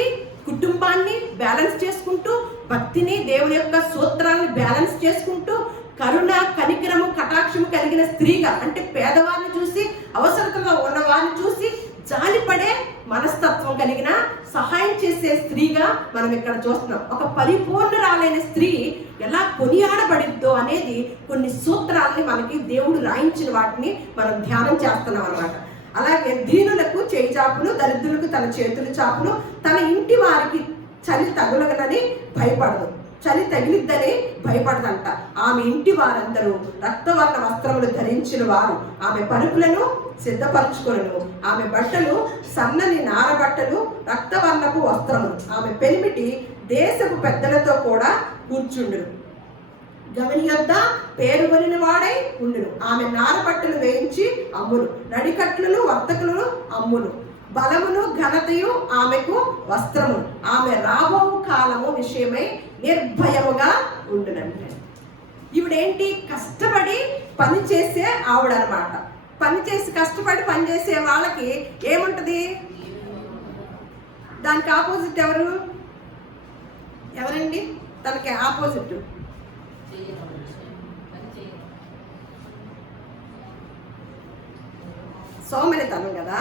కుటుంబాన్ని బ్యాలెన్స్ చేసుకుంటూ, భక్తిని దేవుని యొక్క సూత్రాలను బ్యాలెన్స్ చేసుకుంటూ, కరుణ కనికరము కటాక్షము కలిగిన స్త్రీగా, అంటే పేదవారిని చూసి అవసరతలో ఉన్న వారిని చూసి జాలిపడే మనస్తత్వం కలిగిన సహాయం చేసే స్త్రీగా మనం ఇక్కడ చూస్తున్నాం. ఒక పరిపూర్ణురాలైన స్త్రీ ఎలా కొనియాడబడిద్దో అనేది కొన్ని సూత్రాలని మనకి దేవుడు రాయించిన వాటిని మనం ధ్యానం చేస్తున్నాం అన్నమాట. అలాగే దీనులకు చేయి చాపును, దరిద్రులకు తన చేతులు చాపును, తన ఇంటి వారికి చలి తగులగనని భయపడదు, చలి తగిలిద్దని భయపడదంట. ఆమె ఇంటి వారందరూ రక్తవర్ణ వస్త్రములు ధరించిన వారు, ఆమె పరుపులను సిద్ధపరచుకొనును, ఆమె బట్టలు సన్నని నార బట్టలు, రక్తవర్ణపు వస్త్రములు, ఆమె పెనిమిటి దేశపు పెద్దలతో కూడా కూర్చుండును, గమని యొద్ద పేరు కొనిన వాడై ఉండును, ఆమె నార బట్టలు వేయించి అమ్మును, నడికట్లను వర్తకులను అమ్మును, బలమును ఘనతయు ఆమెకు వస్త్రము, ఆమె రాబో కాలము విషయమై నిర్భయముగా ఉండునంటే. ఈవిడేంటి? కష్టపడి పని చేసే ఆవిడనమాట. పని చేసి కష్టపడి పనిచేసే వాళ్ళకి ఏముంటది? దానికి ఆపోజిట్ ఎవరండి? తనకి ఆపోజిట్ సోమరితనం కదా.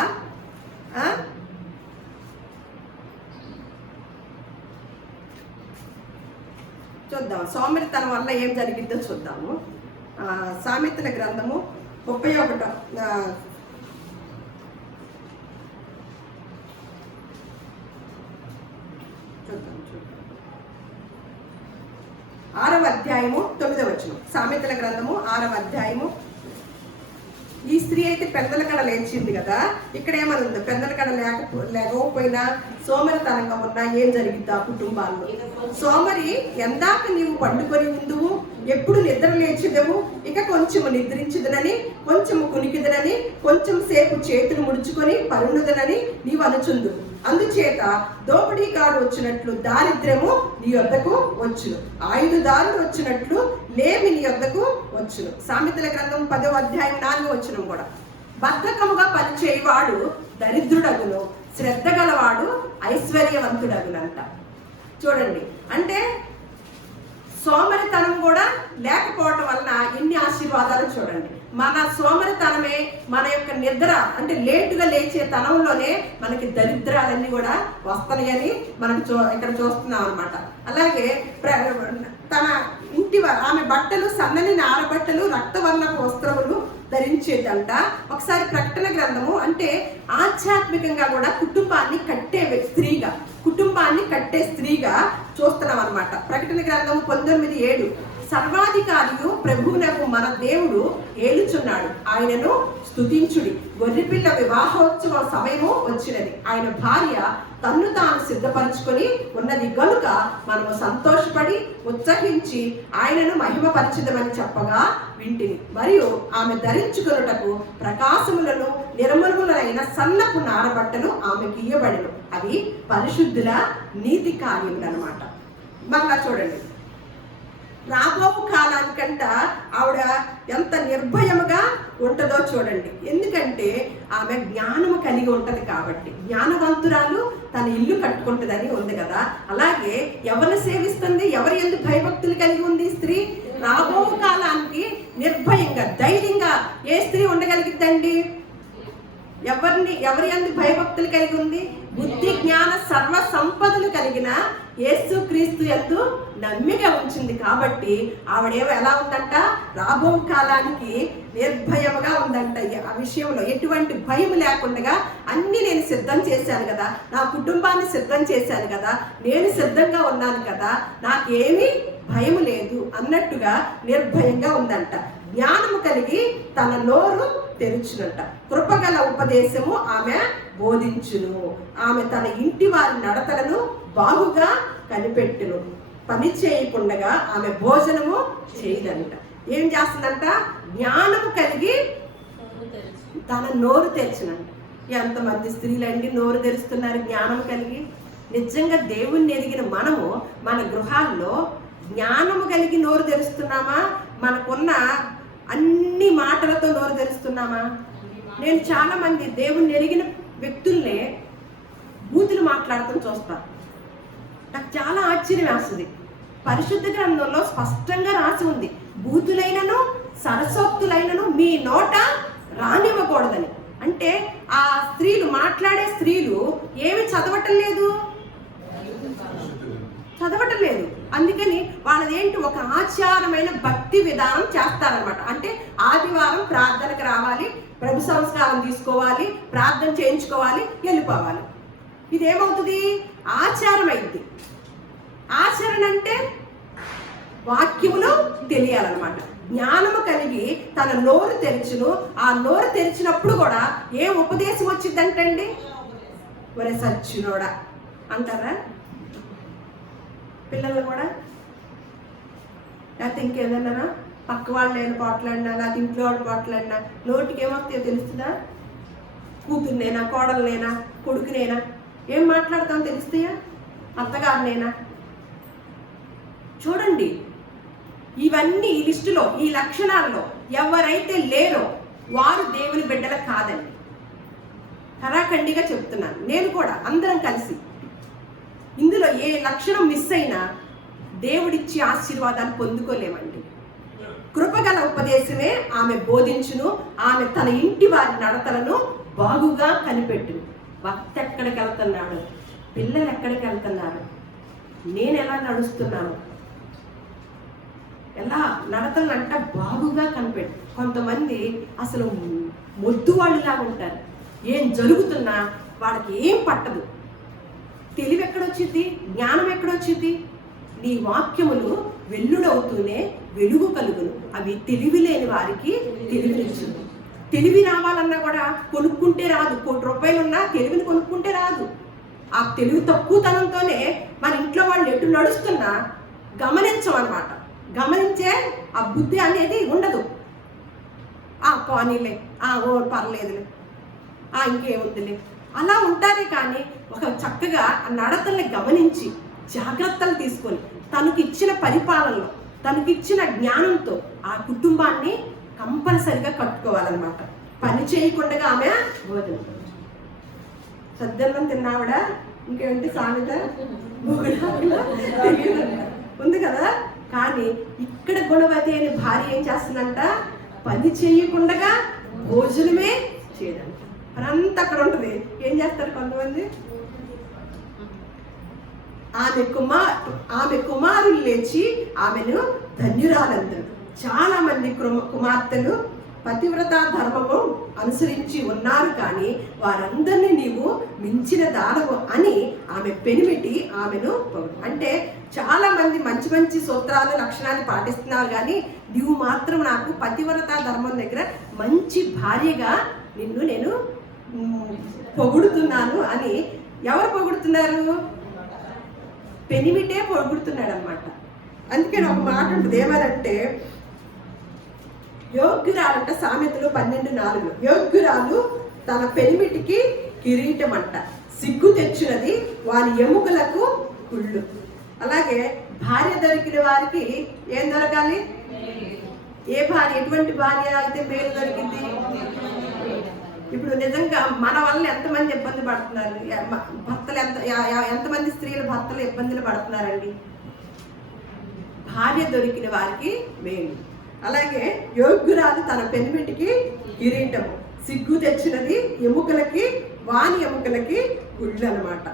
చూద్దాం సోమరితనం వల్ల ఏం జరిగిందో చూద్దాము. సామెతల గ్రంథము 31 6వ అధ్యాయము 9వ వచనం. సామెతల గ్రంథము 6వ అధ్యాయము. ఈ స్త్రీ అయితే పెద్దల కడ లేచింది కదా, ఇక్కడ ఏమనుంది? పెద్దల కడ లేకపోయినా సోమరితనంగా ఉన్నా ఏం జరిగింది ఆ కుటుంబాల్లో? సోమరి, ఎందాక నీవు పండుకొని ఉందువు, ఎప్పుడు నిద్ర లేచిదవు, ఇక కొంచెము నిద్రించుదనని, కొంచెము కునికిదనని, కొంచెం సేపు చేతులు ముడుచుకొని పరునుదనని నీవు అనుచుందు. అందుచేత దోపిడీగాడు వచ్చినట్లు దారిద్ర్యము నీ యొద్దకు వచ్చును, ఆయుధదారులు వచ్చినట్లు లేమి నీ యొద్దకు వచ్చును. సామెతల గ్రంథం 10వ అధ్యాయం 4వ వచనం కూడా, బద్ధకముగా పనిచేయవాడు దరిద్రుడగును, శ్రద్ధ గలవాడు ఐశ్వర్యవంతుడగునంట. చూడండి, అంటే సోమరితనం కూడా లేకపోవటం వలన ఎన్ని ఆశీర్వాదాలు చూడండి. మన సోమరితనమే, మన యొక్క నిద్ర అంటే లేటుగా లేచే తనంలోనే మనకి దరిద్రాలన్నీ కూడా వస్తాయని మనకు ఇక్కడ చూస్తున్నాం అనమాట. అలాగే తన ఇంటి ఆమె బట్టలు సన్నని నార బట్టలు, రక్తవర్ణపు వస్త్రములు ధరించేదంట. ఒకసారి ప్రకటన గ్రంథము అంటే ఆధ్యాత్మికంగా కూడా కుటుంబాన్ని కట్టే స్త్రీగా, కుటుంబాన్ని కట్టే స్త్రీగా చూస్తున్నాం అనమాట. ప్రకటన గ్రంథము 19:7, సర్వాధికారియు ప్రభువునకు మన దేవుడు ఏలుచున్నాడు, ఆయనను స్తుతించుడి, గొర్రెపిల్ల వివాహోత్సవ సమయము వచ్చినది, ఆయన భార్య తన్ను తాను సిద్ధపరచుకొని ఉన్నది గనుక మనము సంతోషపడి ఉత్సహించి ఆయనను మహిమపరచుదమని చెప్పగా వింటిని. మరియు ఆమె ధరించుకొనుటకు ప్రకాశములను నిర్మలములైన సన్నపు నారబట్టలు ఆమెకు ఇయ్యబడిను, అవి పరిశుద్ధుల నీతి కార్యములు అన్నమాట. మళ్ళా చూడండి, రాబో కాలానికంట ఆవిడ ఎంత నిర్భయముగా ఉంటుందో చూడండి. ఎందుకంటే ఆమె జ్ఞానము కలిగి ఉంటుంది కాబట్టి. జ్ఞానవంతురాలు తన ఇల్లు కట్టుకుంటుందని ఉంది కదా. అలాగే ఎవరిని సేవిస్తుంది? ఎవరి యందు భయభక్తులు కలిగి ఉంది స్త్రీ? రాబో కాలానికి నిర్భయంగా ధైర్యంగా ఏ స్త్రీ ఉండగలిగిద్దండి? ఎవరి యందు భయభక్తులు కలిగి ఉంది? బుద్ధి జ్ఞాన సర్వ సంపదలు కలిగిన యేసుక్రీస్తు యందు నమ్మిక ఉంచింది కాబట్టి ఆవిడేమో ఎలా ఉందంట, రాబో కాలానికి నిర్భయముగా ఉందంట. ఆ విషయంలో ఎటువంటి భయం లేకుండా అన్ని నేను సిద్ధం చేశాను కదా, నా కుటుంబాన్ని సిద్ధం చేశాను కదా, నేను సిద్ధంగా ఉన్నాను కదా, నాకేమీ భయం లేదు అన్నట్టుగా నిర్భయంగా ఉందంట. జ్ఞానము కలిగి తన నోరు తెరుచునంట. కృపగల ఉపదేశము ఆమె బోధించును. ఆమె తన ఇంటి వారి నడతలను బాగుగా కనిపెట్టును. పని చేయకుండా ఆమె భోజనము చేయదంట. ఏం చేస్తుందంట? జ్ఞానము కలిగి తన నోరు తెరిచినంట. ఎంతమంది స్త్రీలండి నోరు తెరుస్తున్నారు జ్ఞానం కలిగి? నిజంగా దేవుణ్ణి ఎరిగిన మనము మన గృహాల్లో జ్ఞానము కలిగి నోరు తెరుస్తున్నామా? మనకున్న అన్ని మాటలతో నోరు తెరుస్తున్నామా? నేను చాలా మంది దేవుణ్ణి ఎరిగిన వ్యక్తుల్నే బూతులు మాట్లాడటం చూస్తాను. నాకు చాలా ఆశ్చర్యం వేస్తుంది. పరిశుద్ధ గ్రంథంలో స్పష్టంగా రాసి ఉంది, బూతులైనను సరసోక్తులైనను మీ నోట రానివ్వకూడదని. అంటే ఆ స్త్రీలు మాట్లాడే స్త్రీలు ఏమి చదవటం లేదు. అందుకని వాళ్ళదేంటి, ఒక ఆచారమైన భక్తి విధానం చేస్తారనమాట. అంటే ఆదివారం ప్రార్థనకు రావాలి, ప్రభు సంస్కారం తీసుకోవాలి, ప్రార్థన చేయించుకోవాలి, వెళ్ళిపోవాలి. ఇదేమవుతుంది? ఆచారం అయింది. ఆచరణ అంటే వాక్యములు తెలియాలన్నమాట. జ్ఞానము కలిగి తన నోరు తెరిచును. ఆ నోరు తెరిచినప్పుడు కూడా ఏ ఉపదేశం వచ్చిందంటండి? ఒరే సచ్చినోడా అంటారా పిల్లలు కూడా? లేకపోతే ఇంకేదన్నా పక్క వాళ్ళు నేను పోట్లాడినా, లేకపోతే ఇంట్లో వాళ్ళు పోట్లాడినా నోటికి ఏమొస్తాయో తెలుస్తుందా? కూతుర్నేనా, కోడలనేనా, కొడుకునేనా ఏం మాట్లాడతామో తెలుస్తాయా? అత్తగారినేనా? చూడండి, ఇవన్నీ ఈ లిస్టులో, ఈ లక్షణాల్లో ఎవరైతే లేరో వారు దేవుని బిడ్డలు కాదండి. కరాఖండిగా చెప్తున్నాను. నేను కూడా, అందరం కలిసి ఇందులో ఏ లక్షణం మిస్ అయినా దేవుడిచ్చి ఆశీర్వాదాన్ని పొందుకోలేమండి. కృపగల ఉపదేశమే ఆమె బోధించును. ఆమె తన ఇంటి వారి నడతలను బాగుగా కనిపెట్టును. భక్త ఎక్కడికి వెళ్తున్నాడు, పిల్లలు ఎక్కడికి వెళ్తున్నారు, నేను ఎలా నడుస్తున్నాను, ఎలా నడతలను అంట బాగుగా కనిపెట్టు. కొంతమంది అసలు మొద్దు వాళ్ళలాగా ఉంటారు. ఏం జరుగుతున్నా వాళ్ళకి ఏం పట్టదు. తెలివి ఎక్కడొచ్చింది? జ్ఞానం ఎక్కడొచ్చింది? నీ వాక్యములు వెల్లుడవుతూనే వెలుగు కలుగును. అవి తెలివి లేని వారికి తెలివినిచ్చును. తెలివి రావాలన్నా కూడా కొనుక్కుంటే రాదు. ₹1 ఉన్నా తెలివిని కొనుక్కుంటే రాదు. ఆ తెలివి తక్కువతనంతోనే మన ఇంట్లో వాళ్ళు ఎటు నడుస్తున్నా గమనించమన్నమాట. గమనించే ఆ బుద్ధి అనేది ఉండదు. పోనీలే, ఓ పర్లేదులే, ఇంకేముందిలే అలా ఉంటారే. కానీ ఒక చక్కగా ఆ నడతల్ని గమనించి జాగ్రత్తలు తీసుకొని తనకి ఇచ్చిన పరిపాలనలో, తనకిచ్చిన జ్ఞానంతో ఆ కుటుంబాన్ని కంపల్సరిగా కట్టుకోవాలన్నమాట. పని చేయకుండా ఆమె భోజనం. సద్దన్నం తిన్నావిడ ఇంకేంటి సామెత ఉంది కదా. కానీ ఇక్కడ గుణవతి అనే భార్య ఏం చేస్తుందంట? పని చేయకుండా భోజనమే చేయడం. పనంతా అక్కడ ఉంటుంది. ఏం చేస్తారు కొంతమంది? ఆమె కుమారులు లేచి ఆమెను ధన్యురాలందరు. చాలా మంది కుమార్తెలు పతివ్రత ధర్మము అనుసరించి ఉన్నారు, కానీ వారందరినీ నీవు మించిన దానవు అని ఆమె పెనిమిటి ఆమెను. అంటే చాలా మంది మంచి మంచి సూత్రాలు, లక్షణాలు పాటిస్తున్నారు, కానీ నీవు మాత్రం నాకు పతివ్రత ధర్మం దగ్గర మంచి భార్యగా నిన్ను నేను పొగుడుతున్నాను అని. ఎవరు పొగుడుతున్నారు? పెనిమిటే పొగుడుతున్నాడు అనమాట. అందుకని ఒక మాట ఉంటుంది, ఏమనంటే యోగ్యురాలంట. సామెతలు 12:4 యోగ్యురాలు తన పెనిమిటికి కిరీటం అంట, సిగ్గు తెచ్చినది వారి ఎముకలకు కుళ్ళు. అలాగే భార్య దొరికిన వారికి ఏం దొరకాలి? ఏ భార్య, ఎటువంటి భార్య అయితే మేలు దొరికింది? ఇప్పుడు నిజంగా మన వల్ల ఎంతమంది ఇబ్బంది పడుతున్నారు? భర్తలు ఎంతమంది స్త్రీలు భర్తలు ఇబ్బందులు పడుతున్నారండి? భార్య దొరికిన వారికి మేలు. అలాగే యోగ్యురాలు తన పెనిమిటికి కిరీటము, సిగ్గు తెచ్చినది ఎముకలకి, వాని ఎముకలకి గుళ్ళు అనమాట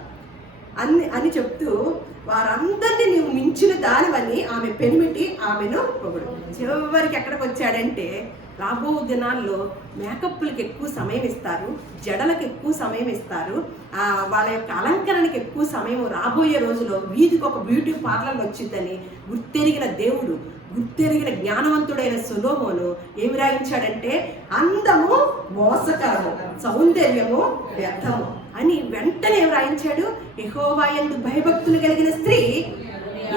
అని చెప్తూ, వారందరినీ నీవు మించిన దానివని ఆమె పెనిమిటి ఆమెను పొగడు. చివరికి ఎక్కడికి వచ్చాడంటే, రాబో దినాల్లో మేకప్లకి ఎక్కువ సమయం ఇస్తారు, జడలకు ఎక్కువ సమయం ఇస్తారు, వాళ్ళ యొక్క అలంకరణకి ఎక్కువ సమయం రాబోయే రోజులో వీధికి ఒక బ్యూటీ పార్లర్ వచ్చిందని గుర్తెరిగిన దేవుడు, గుర్తెరిగిన జ్ఞానవంతుడైన సొలొమోను ఏమి రాయించాడంటే, అందము మోసకరము, సౌందర్యము వ్యర్థము అని వెంటనే రాయించాడు. యెహోవా యందు భయభక్తులు కలిగిన స్త్రీ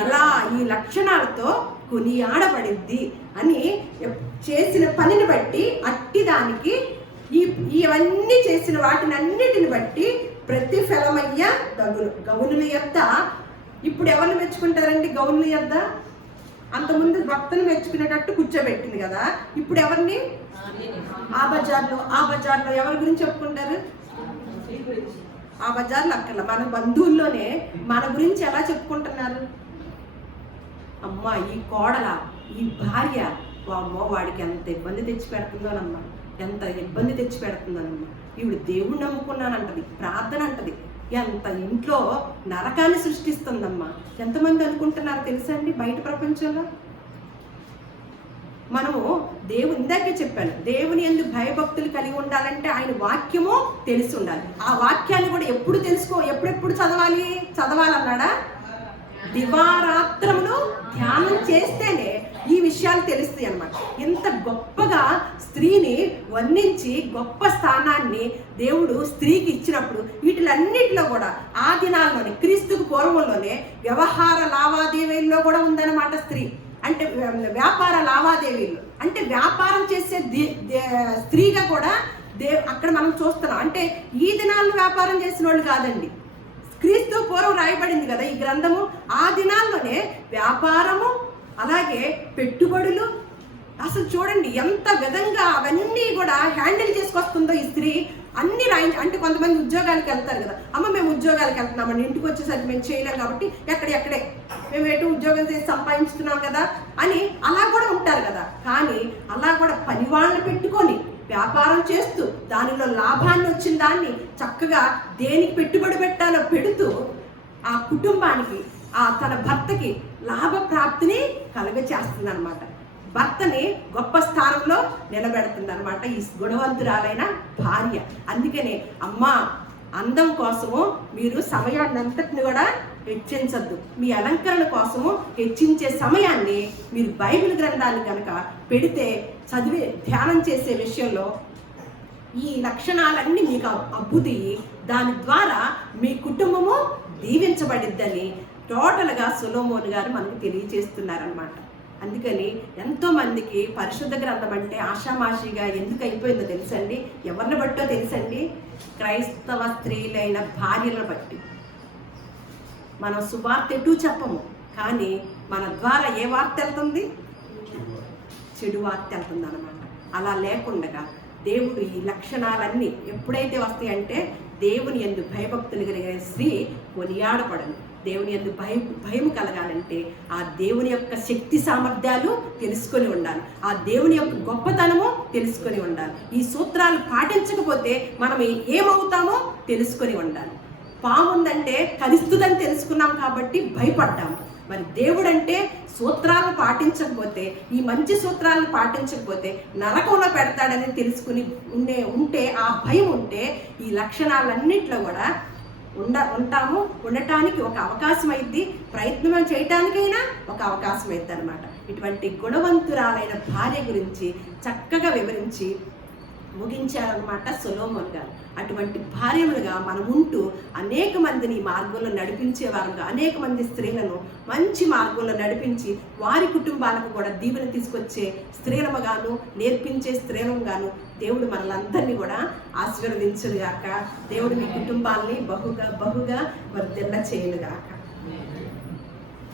ఇలా ఈ లక్షణాలతో కొనియాడబడింది అని చేసిన పనిని బట్టి, అట్టి దానికి ఇవన్నీ చేసిన వాటిని అన్నిటిని బట్టి ప్రతిఫలమయ్య దగును. గౌనుల యొద్ద ఇప్పుడు ఎవరిని మెచ్చుకుంటారండి? గౌనుల యొద్ద అంతకుముందు భక్తులు మెచ్చుకునేటట్టు కూర్చోబెట్టింది కదా, ఇప్పుడు ఎవరిని? ఆ బజార్లో ఎవరి గురించి చెప్పుకుంటారు? ఆ బజార్లో అక్కడ మన బంధువుల్లోనే మన గురించి ఎలా చెప్పుకుంటున్నారు? అమ్మా, ఈ కోడల, ఈ భార్య, అమ్మో వాడికి ఎంత ఇబ్బంది తెచ్చి పెడుతుందోనమ్మా, ఎంత ఇబ్బంది తెచ్చి పెడుతుందోనమ్మా, ఈవిడ దేవుణ్ణి నమ్ముకున్నానంటది, ప్రార్థన అంటది, ఎంత ఇంట్లో నరకాన్ని సృష్టిస్తుందమ్మా. ఎంతమంది అనుకుంటున్నారు తెలుసా అండి బయట ప్రపంచంలో? మనము ఇందాకే చెప్పాను, దేవుని యందు భయభక్తులు కలిగి ఉండాలంటే ఆయన వాక్యము తెలిసి ఉండాలి. ఆ వాక్యాన్ని కూడా ఎప్పుడెప్పుడు చదవాలన్నాడా? దివారాత్రములు ధ్యానం చేస్తేనే ఈ విషయాలు తెలుస్తాయి అన్నమాట. ఇంత గొప్పగా స్త్రీని వర్ణించి గొప్ప స్థానాన్ని దేవుడు స్త్రీకి ఇచ్చినప్పుడు, వీటిలన్నిటిలో కూడా ఆ దినాల్లోనే, క్రీస్తుకు పూర్వంలోనే వ్యవహార లావాదేవీల్లో కూడా ఉందన్నమాట స్త్రీ. అంటే వ్యాపార లావాదేవీలు అంటే వ్యాపారం చేసే స్త్రీగా కూడా అక్కడ మనం చూస్తున్నాం. అంటే ఈ దినాల్లో వ్యాపారం చేసిన వాళ్ళు కాదండి, క్రీస్తు పూర్వం రాయబడింది కదా ఈ గ్రంథము. ఆ దినాల్లోనే వ్యాపారము, అలాగే పెట్టుబడులు, అసలు చూడండి ఎంత విధంగా అవన్నీ కూడా హ్యాండిల్ చేసుకొస్తుందో ఈ స్త్రీ. అన్ని అంటే కొంతమంది ఉద్యోగాలకు వెళ్తారు కదా, అమ్మ మేము ఉద్యోగాలకు వెళ్తున్నామండి, ఇంటికి వచ్చేసరికి మేము చేయలేం కాబట్టి ఎక్కడే మేము ఎటు ఉద్యోగం చేసి సంపాదించుతున్నాం కదా అని అలా కూడా ఉంటారు కదా. కానీ అలా కూడా పని వాళ్ళని పెట్టుకొని వ్యాపారం చేస్తూ దానిలో లాభాన్ని వచ్చిన దాన్ని చక్కగా దేనికి పెట్టుబడి పెట్టాలో పెడుతూ ఆ కుటుంబానికి, తన భర్తకి లాభ ప్రాప్తిని కలుగచేస్తుంది అనమాట. భర్తని గొప్ప స్థానంలో నిలబెడుతుంది అనమాట ఈ గుణవంతురాలైన భార్య. అందుకనే అమ్మా, అందం కోసము మీరు సమయాన్ని అంతటిని కూడా హెచ్చించద్దు. మీ అలంకరణ కోసము హెచ్చించే సమయాన్ని మీరు బైబిల్ గ్రంథాన్ని కనుక పెడితే, చదివి ధ్యానం చేసే విషయంలో ఈ లక్షణాలన్నీ మీకు అబ్బుది, దాని ద్వారా మీ కుటుంబము దీవించబడిద్దని టోటల్గా సొలొమోను గారు మనకు తెలియజేస్తున్నారనమాట. అందుకని ఎంతోమందికి పరిశుద్ధ గ్రంథం అంటే ఆషామాషిగా ఎందుకు అయిపోయిందో తెలుసండి? ఎవరిని బట్టో తెలుసండి? క్రైస్తవ స్త్రీలైన భార్యలను బట్టి. మనం సువార్త ఎటు చెప్పము, కానీ మన ద్వారా ఏ వార్త వెళ్తుంది? చెడు వార్త వెళ్తుంది అనమాట. అలా లేకుండా దేవుడు ఈ లక్షణాలన్నీ ఎప్పుడైతే వస్తాయంటే, దేవుని యందు భయభక్తులు కలిగిన స్త్రీ కొనియాడపడను. దేవుని యందు భయం కలగాలంటే ఆ దేవుని యొక్క శక్తి సామర్థ్యాలు తెలుసుకొని ఉండాలి, ఆ దేవుని యొక్క గొప్పతనము తెలుసుకొని ఉండాలి. ఈ సూత్రాలు పాటించకపోతే మనం ఏమవుతామో తెలుసుకొని ఉండాలి. పాము ఉందంటే కలుస్తుందని తెలుసుకున్నాం కాబట్టి భయపడ్డాము. మరి దేవుడు అంటే సూత్రాలను పాటించకపోతే, ఈ మంచి సూత్రాలను పాటించకపోతే నరకంలో పెడతాడని తెలుసుకుని ఉంటే ఆ భయం ఉంటే ఈ లక్షణాలన్నింటిలో కూడా ఉండటానికి ఒక అవకాశం అయింది, ప్రయత్నం చేయటానికైనా ఒక అవకాశం అయింది అనమాట. ఇటువంటి గుణవంతురాలైన భార్య గురించి చక్కగా వివరించి ముగించారనమాట సొలొమోన్ గారు. అటువంటి భార్యలుగా మనం ఉంటూ అనేక మందిని మార్గంలో నడిపించేవారుగా, అనేక మంది స్త్రీలను మంచి మార్గంలో నడిపించి వారి కుటుంబాలకు కూడా దీవెన తీసుకొచ్చే స్త్రీలముగాను, నేర్పించే స్త్రీలముగాను దేవుడు మనలందరినీ కూడా ఆశీర్వదించునుగాక. దేవుడు మీ కుటుంబాలని బహుగా వర్ధిల్ల చేయునుగాక.